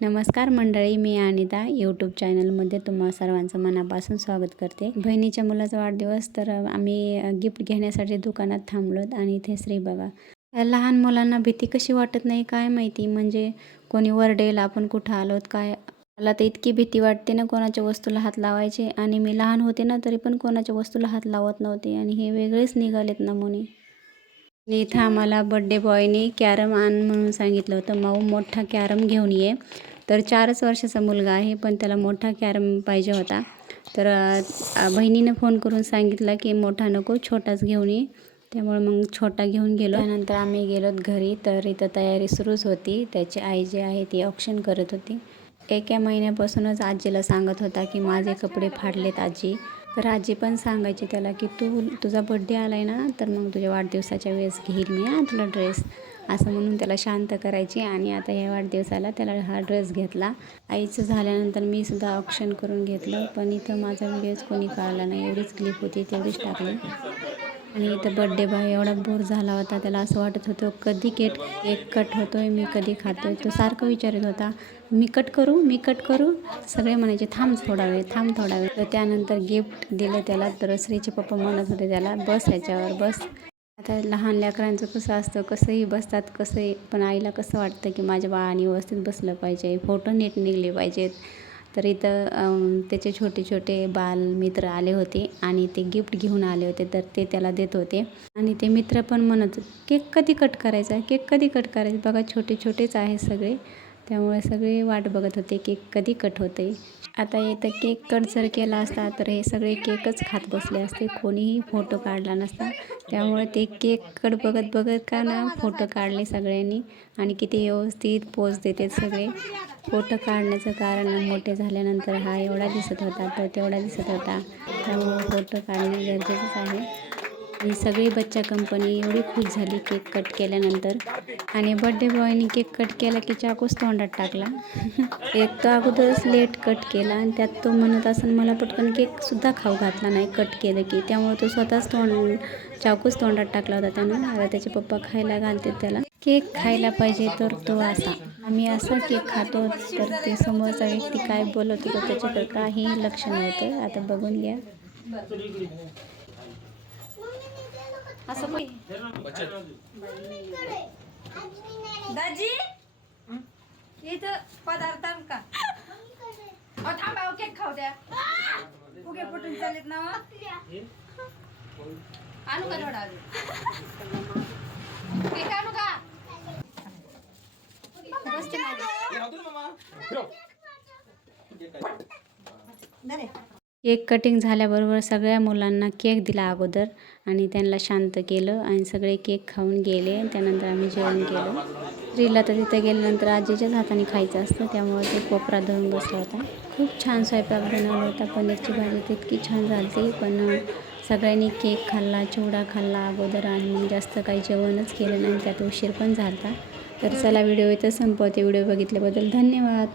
नमस्कार मंडळी, मी अनिता यूट्यूब चॅनलमध्ये तुम्हा सर्वांचं मनापासून स्वागत करते। बहिणीच्या मुलाचा वाढदिवस तर आम्ही गिफ्ट घेण्यासाठी दुकानात थांबलोत आणि इथे श्री बघा, लहान मुलांना भीती कशी वाटत नाही काय माहिती, म्हणजे कोणी वरडेल आपण कुठं आलोत काय। मला तर इतकी भीती वाटते ना कोणाच्या वस्तूला हात लावायचे, आणि मी लहान होते ना तरी पण कोणाच्या वस्तूला हात लावत नव्हते, आणि हे वेगळेच निघालेत नमुने। इथं आम्हाला बड्डे बॉयने कॅरम आण म्हणून सांगितलं होतं, माऊ मोठा कॅरम घेऊन ये। तर 4च वर्षाचा मुलगा आहे, पण त्याला मोठा कॅरम पाहिजे होता। तर बहिणीने फोन करून सांगितलं की मोठा नको, छोटाच घेऊन ये। त्यामुळे मग छोटा घेऊन गेलो। त्यानंतर आम्ही गेलोत घरी, तर इथं तयारी सुरूच होती। त्याची आई जी आहे ती ऑप्शन करत होती। एका महिन्यापासूनच आजीला सांगत होता की माझे कपडे फाडलेत आजी। तर आजी पण सांगायची त्याला की तुझा बड्डे आलाय ना, तर मग तुझ्या वाढदिवसाच्या वेळेस घेईल मी तुला ड्रेस, असं म्हणून त्याला शांत करायची। आणि आता ह्या वाढदिवसाला त्याला हा ड्रेस घेतला। आईचं झाल्यानंतर मी सुद्धा ऑप्शन करून घेतलं, पण इथं माझा व्हिडिओच कोणी काढला नाही, एवढीच क्लिप होती तेवढीच टाकली। आणि इथं बड्डे बॉय एवढा बोर झाला होता, त्याला असं वाटत होतं कधी केक कट होतोय, मी कधी खातोय। तो सारखं विचारत होता मी कट करू। सगळे म्हणायचे थांब थोडा वेळ, थांब थोडा वेळ। तर त्यानंतर गिफ्ट दिलं त्याला, तर श्रीचे पप्पा म्हणत होते त्याला बस ह्याच्यावर बस। आता लहान लेकरांचं कसं असतं, कसंही बसतात कसंही, पण आईला कसं वाटतं की माझ्या बाळाने व्यवस्थित बसलं पाहिजे, फोटो नीट निघले पाहिजेत। तर इथं त्याचे छोटे छोटे बालमित्र आले होते आणि ते गिफ्ट घेऊन आले होते, तर ते त्याला देत होते। आणि ते मित्र पण म्हणत केक कधी कट करायचा, केक कधी कट करायचा। बघा छोटे छोटेच आहे सगळे, त्यामुळे सगळे वाट बघत होते केक कधी कट होते। आता इथं केक कट जर केला असता तर हे सगळे केकच खात बसले असते, कोणीही फोटो काढला नसता। त्यामुळे ते केककडे बघत बघत का ना फोटो काढले सगळ्यांनी, आणि किती व्यवस्थित पोज देते सगळे। फोटो काढण्याचं कारण मोठे झाल्यानंतर हा एवढा दिसत होता, तो तेवढा दिसत होता, त्यामुळे फोटो काढणे गरजेचंच आहे। आणि सगळी बच्चा कंपनी एवढी खुश झाली केक कट केल्यानंतर। आणि बड्डे बॉयने केक कट केला की चाकूच तोंडात टाकला। एक तर अगोदरच लेट कट केला, आणि त्यात तो म्हणत असेल मला पटकन केकसुद्धा खाऊ घातला नाही कट केलं की, त्यामुळे तो स्वतःच चाकूच तोंडात टाकला होता त्यानं। आता त्याचे पप्पा खायला घालते त्याला। केक खायला पाहिजे तर तो असा, आम्ही असा केक खातो, तर ते समोरचा व्यक्ती काय बोलत होता त्याच्याकडे काहीही लक्ष नव्हतं। आता बघून घ्या। असं दाजी इथं पदार्थ का थांबा, केक खाऊ द्या, फुगे फुटून चालेत ना। आणू का थोडा केक आणू का? केक कटिंग झाल्याबरोबर सगळ्या मुलांना केक दिला अगोदर, आणि त्यांना शांत केलं, आणि सगळे केक खाऊन गेले। त्यानंतर आम्ही जेवण केलं। श्रीला तर तिथे गेल्यानंतर आजीच्याच हाताने खायचं असतं, त्यामुळे ते कोपरा धरून बसला होता। खूप छान स्वयंपाक बनवला होता, पनीरची भाजी तर इतकी छान झाली, पण सगळ्यांनी केक खाल्ला, चिवडा खाल्ला अगोदर, आणि मग जास्त काही जेवणच केलं नाही, त्यात उशीर पण झाला। तर चला व्हिडिओ इथं संपवते। व्हिडिओ बघितल्याबद्दल धन्यवाद।